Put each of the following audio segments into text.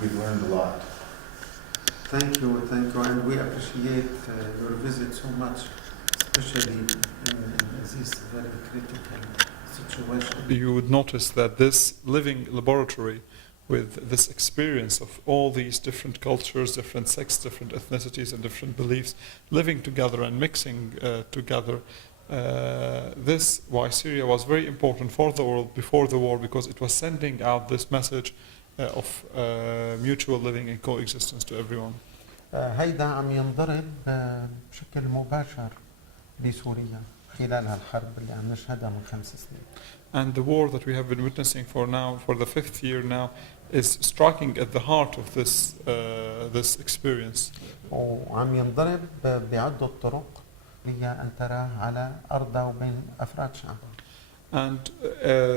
We've learned a lot. Thank you, and we appreciate your visit so much, especially in this very critical situation. You would notice that this living laboratory with this experience of all these different cultures, different sects, different ethnicities, and different beliefs living together and mixing together. This why Syria was very important for the world before the war, because it was sending out this message of mutual living and coexistence to everyone. هيدا عم ينضرب بشكل مباشر بسوريا خلال هالحرب اللي عم نشهدها من 5 سنين. And the war that we have been witnessing for the 5th year now, is striking at the heart of this experience. وعم ينضرب بعدة طرق هي أن تراه على أرضها وبين أفراد شعبها. And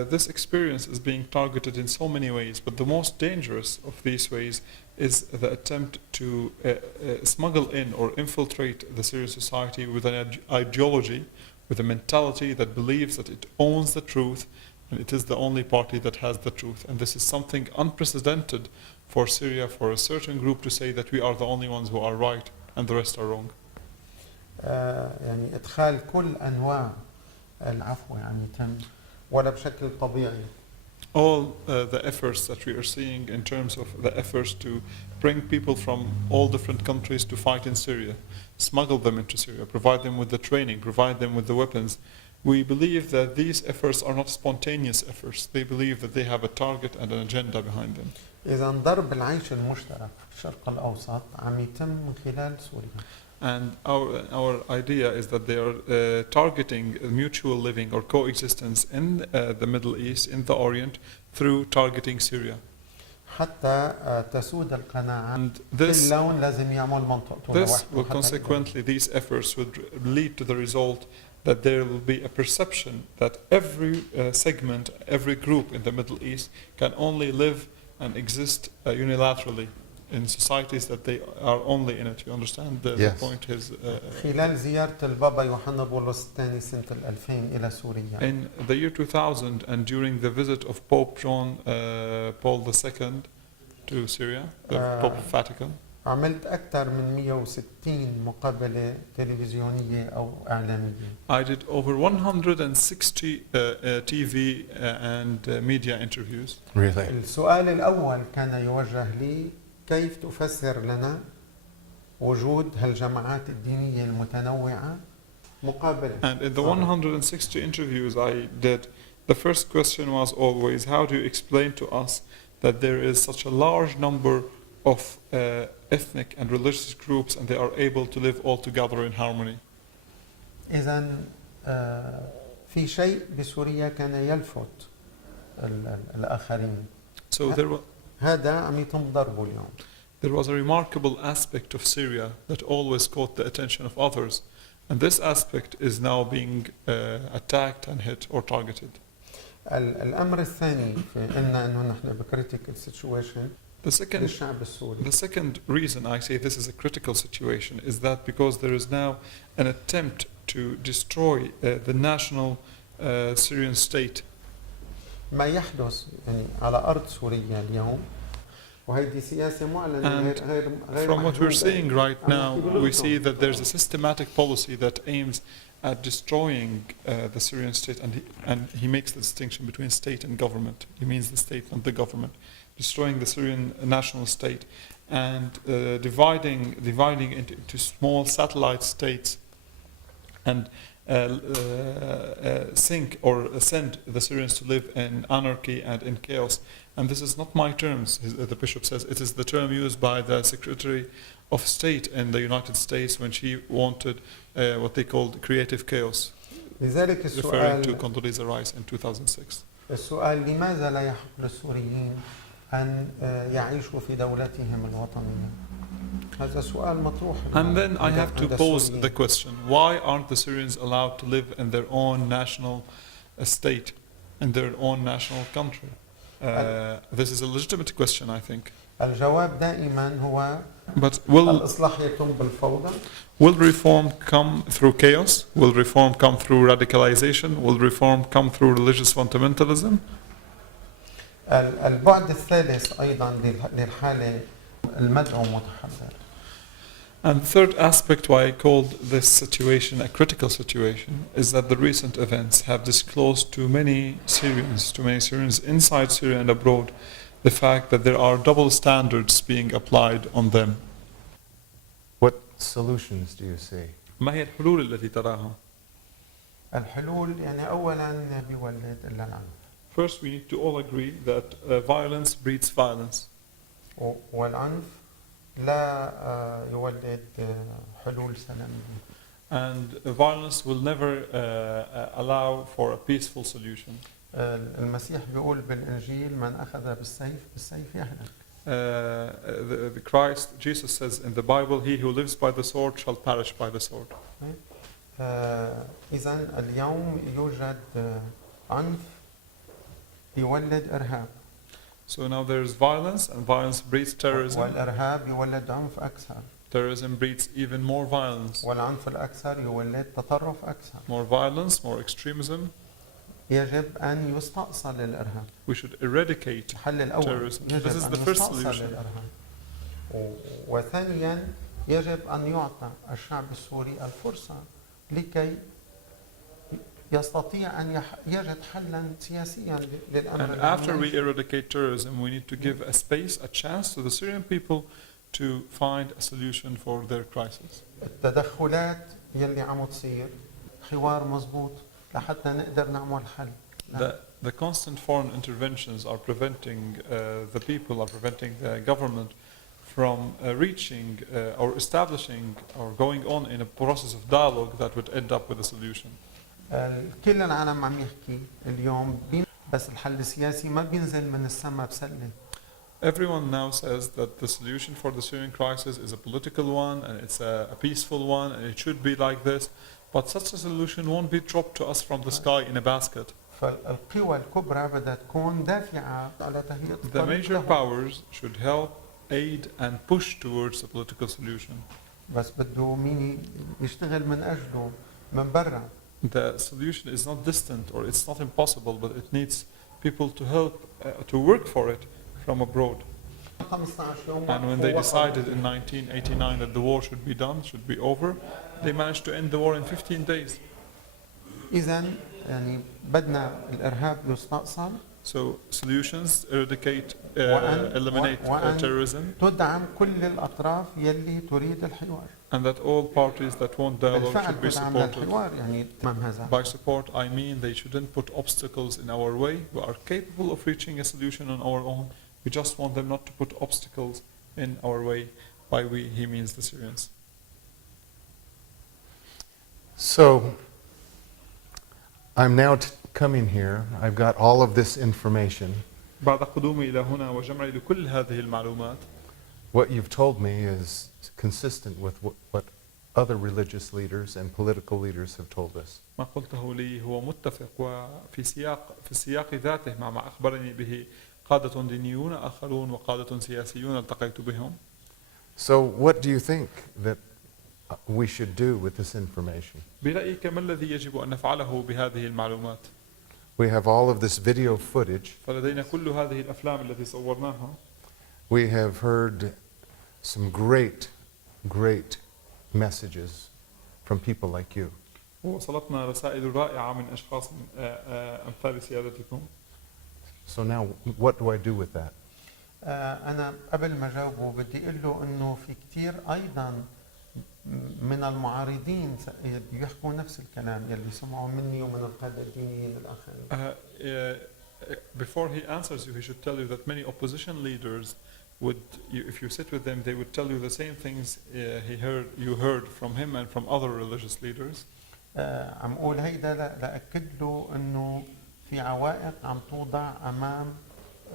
this experience is being targeted in so many ways, but the most dangerous of these ways is the attempt to smuggle in or infiltrate the Syrian society with an ideology, with a mentality that believes that it owns the truth and it is the only party that has the truth. And this is something unprecedented for Syria, for a certain group to say that we are the only ones who are right and the rest are wrong. يعني إدخال كل أنواع العفو عم يتم ولا بشكل طبيعي. All the efforts that we are seeing in terms of the efforts to bring people from all different countries to fight in Syria, smuggle them into Syria, provide them with the training, provide them with the weapons. We believe that these efforts are not spontaneous efforts. They believe that they have a target and an agenda behind them. إذا ضرب العيش المشترك في الشرق الأوسط عم يتم من خلال سوريا. And our idea is that they are targeting mutual living or coexistence in the Middle East, in the Orient, through targeting Syria. حتى تسود القناعة. And كل لون لازم يعمل منطقته. this will consequently, these efforts would lead to the result that there will be a perception that every segment, every group in the Middle East can only live and exist unilaterally in societies that they are only in it. You understand the point is خلال زيارة البابا يوحنا بولس الثاني سنة 2000 إلى سوريا. In the year 2000 and during the visit of Pope John Paul II to Syria, the Pope of Vatican, عملت أكثر من 160 مقابلة تلفزيونية أو إعلامية. I did over 160 TV and media interviews. Really? السؤال الأول كان يوجه لي: كيف تفسر لنا وجود هالجماعات الدينية المتنوعة مقابلة؟ And in the 160 interviews I did, the first question was always, how do you explain to us that there is such a large number of ethnic and religious groups and they are able to live all together in harmony? إذن في شيء بسوريا كان يلفت الآخرين. So هذا عم يتم ضربه اليوم. there was a remarkable aspect of Syria that always caught the attention of others, and this aspect is now being attacked and hit or targeted. الأمر الثاني في إنه نحن بكريتيكال سيتويشن. The second reason I say this is a critical situation is that because there is now an attempt to destroy the national Syrian state. ما يحدث يعني على أرض سوريا اليوم وهيدي سياسة معلنة غير From what we're seeing right now, we see that there's a systematic policy that aims at destroying the Syrian state, and he makes the distinction between state and government. He means the state, not the government. Destroying the Syrian national state and dividing into small satellite states and sink or send the Syrians to live in anarchy and in chaos. And this is not my terms, the bishop says. It is the term used by the Secretary of State in the United States when she wanted what they called creative chaos, referring to Condoleezza Rice in 2006. السؤال: لماذا لا يحق للسوريين أن يعيشوا في دولتهم الوطنية؟ هذا سؤال مطروح. And then I have to pose the question: why aren't the Syrians allowed to live in their own national state, in their own national country? This is a legitimate question, I think. الجواب دائما هو: But الإصلاح يتم بالفوضى. Will reform come through chaos? Will reform come through radicalization? Will reform come through religious fundamentalism? البعد الثالث أيضا للحالة المدعو متحضر. And the third aspect why I called this situation a critical situation is that the recent events have disclosed to many Syrians inside Syria and abroad, the fact that there are double standards being applied on them. What solutions do you see? ما هي الحلول التي تراها؟ الحلول يعني أولا بيولد إلا العنف. First, we need to all agree that violence breeds violence. والعنف لا يولد حلول سلامية. And violence will never allow for a peaceful solution. المسيح بيقول بالإنجيل من أخذ بالسيف يهلك. The Christ, Jesus says in the Bible, he who lives by the sword shall perish by the sword. إذن اليوم يوجد عنف يولد إرهاب. So now there is violence, and violence breeds terrorism. والإرهاب يولد عنف أكثر. Terrorism breeds even more violence. والعنف الأكثر يولد تطرف أكثر. More violence, more extremism. يجب أن يستأصل الإرهاب. We should eradicate الحل الأول terrorism. يجب This is أن the first يستأصل solution. الإرهاب. وثانيا يجب أن يعطى الشعب السوري الفرصة لكي يستطيع أن يجد حلا سياسيا للأمر. And after we eradicate terrorism, we need to give a space, a chance to the Syrian people to find a solution for their crisis. التدخلات يلي عم تصير حوار مضبوط لحتى نقدر نعمل حل. The constant foreign interventions are preventing the people, are preventing the government from reaching or establishing or going on in a process of dialogue that would end up with a solution. كل العالم عم يحكي اليوم بس الحل السياسي ما بينزل من السماء بسلة. Everyone now says that the solution for the Syrian crisis is a political one and it's a peaceful one and it should be like this, but such a solution won't be dropped to us from the sky in a basket. فالقوى الكبرى بدها تكون دافعة على تهيئة The major powers should help, aid and push towards a political solution. بس بده مين يشتغل من أجله من برا. The solution is not distant or it's not impossible, but it needs people to help to work for it from abroad. And when they decided in 1989 that the war should be done, should be over, they managed to end the war in 15 days. إذن يعني بدنا الإرهاب يستأصل. So solutions eradicate, eliminate terrorism, تدعم كل الأطراف يلي تريد الحوار. and that all parties that want dialogue should be supported. الحوار يعني By support, I mean they shouldn't put obstacles in our way. We are capable of reaching a solution on our own. We just want them not to put obstacles in our way. By we, he means the Syrians. So, I'm now coming here. I've got all of this information. بعد قدومي إلى هنا وجمعي لكل هذه المعلومات. What you've told me is consistent with what other religious leaders and political leaders have told us. ما قلته لي هو متفق وفي السياق ذاته مع ما أخبرني به قادة دينيون آخرون وقادة سياسيون التقيت بهم. So what do you think that we should do with this information? برأيك ما الذي يجب أن نفعله بهذه المعلومات؟ We have all of this video footage. فلدينا كل هذه الأفلام التي صورناها. We have heard some great messages from people like you. ووصلتنا رسائل رائعة من أشخاص أمثال سيادتكم. So now, what do I do with that? أنا قبل ما جاوبه بدي أقول له إنه في كتير أيضا من المعارضين بيحكوا نفس الكلام يلي سمعوا مني ومن القادة الدينيين الآخرين. Before he answers you, he should tell you that many opposition leaders would, if you sit with them, they would tell you the same things you heard from him and from other religious leaders. عم أقول هيدا لأكد له إنه في عوائق عم توضع أمام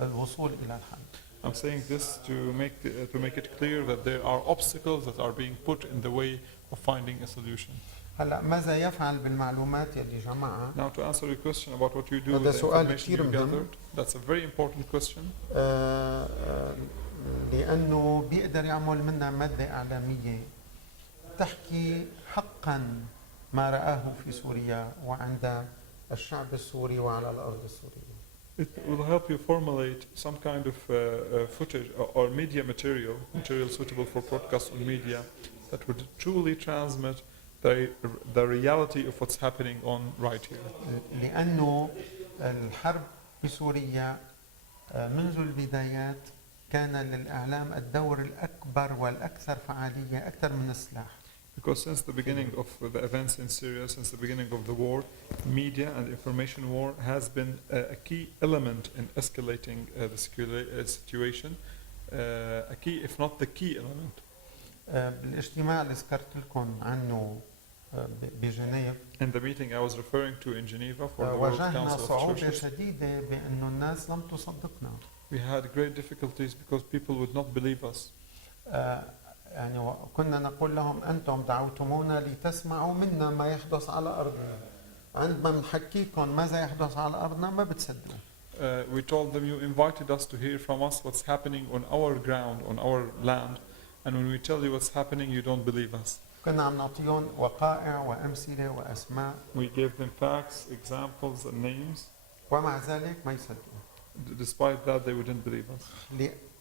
الوصول إلى الحل. I'm saying this to make it clear that there are obstacles that are being put in the way of finding a solution. هلا ماذا يفعل بالمعلومات يلي جمعها؟ Now to answer your question about what you do with the information you gathered, that's a very important question. لأنه بيقدر يعمل منها مادة إعلامية تحكي حقا ما رآه في سوريا وعند الشعب السوري وعلى الأرض السورية. It will help you formulate some kind of footage or media material suitable for broadcast on media that would truly transmit the reality of what's happening on right here. لأنه الحرب بسوريا منذ البدايات كان للإعلام الدور الأكبر والأكثر فعالية أكثر من السلاح. Because since the beginning of the events in Syria, since the beginning of the war, media and information war has been a key element in escalating the situation, a key, if not the key element. بالاجتماع اللي ذكرت لكم عنه بجنيف In the meeting I was referring to in Geneva for the World واجهنا Council of صعوبة Churches, شديدة بأنه الناس لم تصدقنا. we had great difficulties because people would not believe us. يعني كنا نقول لهم أنتم دعوتمونا لتسمعوا منا ما يحدث على أرضنا. عندما نحكيكم ماذا يحدث على أرضنا ما بتصدقوا. We told them you invited us to hear from us what's happening on our ground, on our land, and when we tell you what's happening, you don't believe us. كنا عم نعطيهم وقائع وأمثلة وأسماء. We gave them facts, examples, and names. ومع ذلك ما يصدقوا. Despite that, they wouldn't believe us.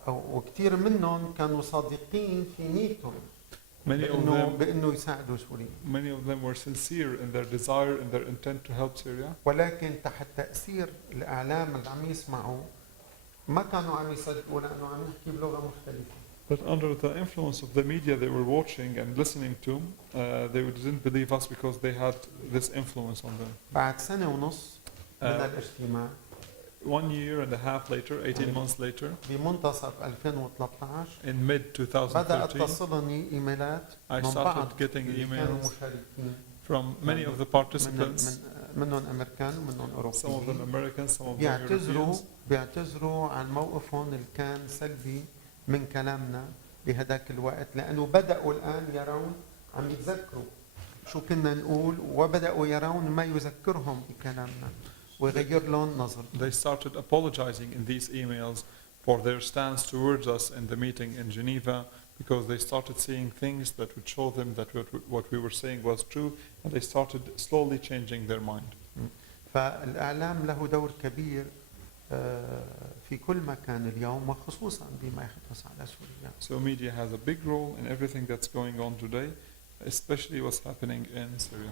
وكثير منهم كانوا صادقين في نيتهم بأنه يساعدوا سوريا. Many of them were sincere in their desire and their intent to help Syria. ولكن تحت تأثير الإعلام اللي عم يسمعوا ما كانوا عم يصدقوا لأنه عم نحكي بلغة مختلفة. But under the influence of the media they were watching and listening to, they didn't believe us because they had this influence on them. بعد سنة ونص من الاجتماع 1 year and a half later, 18 months later, بمنتصف 2013 in mid بدأت 2013, تصلني إيميلات I من بعض started getting اللي كانوا emails مشاركين from many of the participants, منهم أمريكان ومنهم some of them أوروبيين Americans, some of them Europeans. بيعتذروا عن موقفهم اللي كان سلبي من كلامنا بهداك الوقت لأنه بدأوا الآن يرون عم يتذكروا شو كنا نقول وبدأوا يرون ما يذكرهم بكلامنا ويغير لهم نظر. They started apologizing in these emails for their stance towards us in the meeting in Geneva because they started seeing things that would show them that what we were saying was true, and they started slowly changing their mind. فالإعلام له دور كبير في كل مكان اليوم وخصوصا بما يحدث على سوريا. So media has a big role in everything that's going on today, especially what's happening in Syria.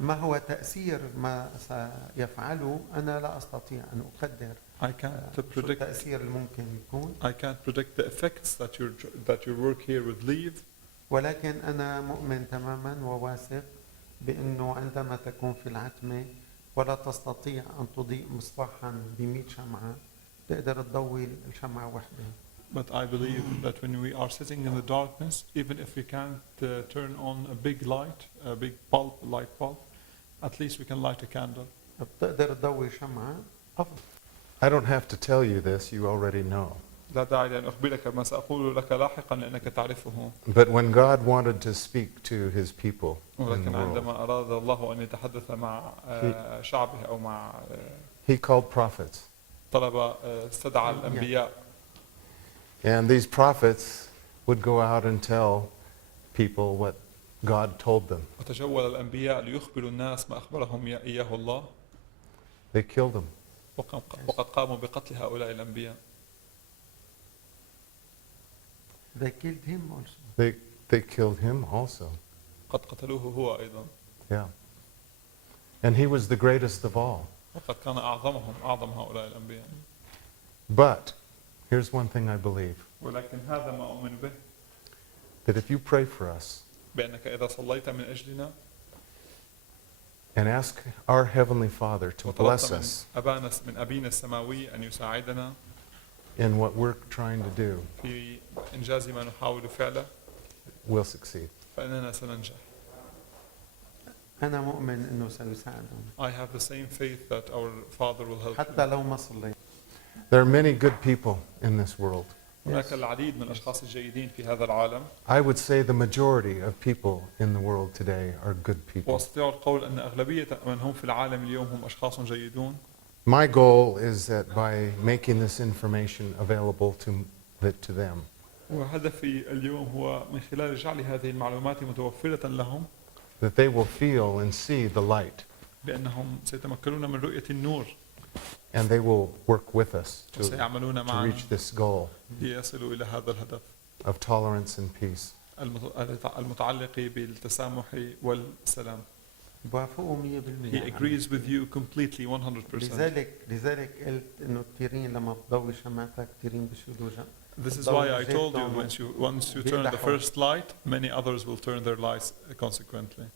ما هو تأثير ما سيفعله أنا لا أستطيع أن أقدر. I can't شو predict. التأثير الممكن يكون. I can't predict the effects that your work here would leave. ولكن أنا مؤمن تماما وواثق بأنه عندما تكون في العتمة ولا تستطيع أن تضيء مصباحا ب100 شمعة تقدر تضوي الشمعة وحدة. But I believe that when we are sitting in the darkness, even if we can't turn on a big light, a big light bulb, at least we can light a candle. بتقدر تضوي شمعة أفضل. I don't have to tell you this, you already know. لا داعي لأن أخبرك ما سأقول لك لاحقا لأنك تعرفه. But when God wanted to speak to his people in the ولكن world, عندما أراد الله أن يتحدث مع شعبه أو مع he called prophets. طلب استدعى الأنبياء. And these prophets would go out and tell people what God told them. وتجول الأنبياء ليخبروا الناس ما أخبرهم إياه الله. They killed them. وقد قاموا بقتل هؤلاء الأنبياء. They killed him also. They killed him also. قد قتلوه هو أيضا. Yeah. And he was the greatest of all. وقد كان أعظم هؤلاء الأنبياء. But here's one thing I believe. ولكن هذا ما أؤمن به. That if you pray for us بأنك إذا صليت من أجلنا and ask our Heavenly Father to bless us من أبينا السماوي أن يساعدنا in what we're trying to do, في إنجاز ما نحاول فعله, we'll succeed. فإننا سننجح. أنا مؤمن إنه سيساعدهم. I have the same faith that our Father will help حتى you. لو ما صليت. There are many good people in this world. هناك العديد من الأشخاص الجيدين في هذا العالم. I would say the majority of people in the world today are good people. وأستطيع القول أن أغلبية من هم في العالم اليوم هم أشخاص جيدون. My goal is that by making this information available to them, وهدفي اليوم هو من خلال جعل هذه المعلومات متوفرة لهم, that they will feel and see the light, بأنهم سيتمكنون من رؤية النور, And they will work with us to وسيعملون معنا reach this goal ليصلوا إلى هذا الهدف of tolerance and peace. المتعلق بالتسامح والسلام. بوافقوا 100%. He agrees with you completely 100%. لذلك قلت انه كثيرين لما بضوي شمعتها كثيرين بشيلوا This is why I told you once you turn the first light, many others will turn their lights consequently.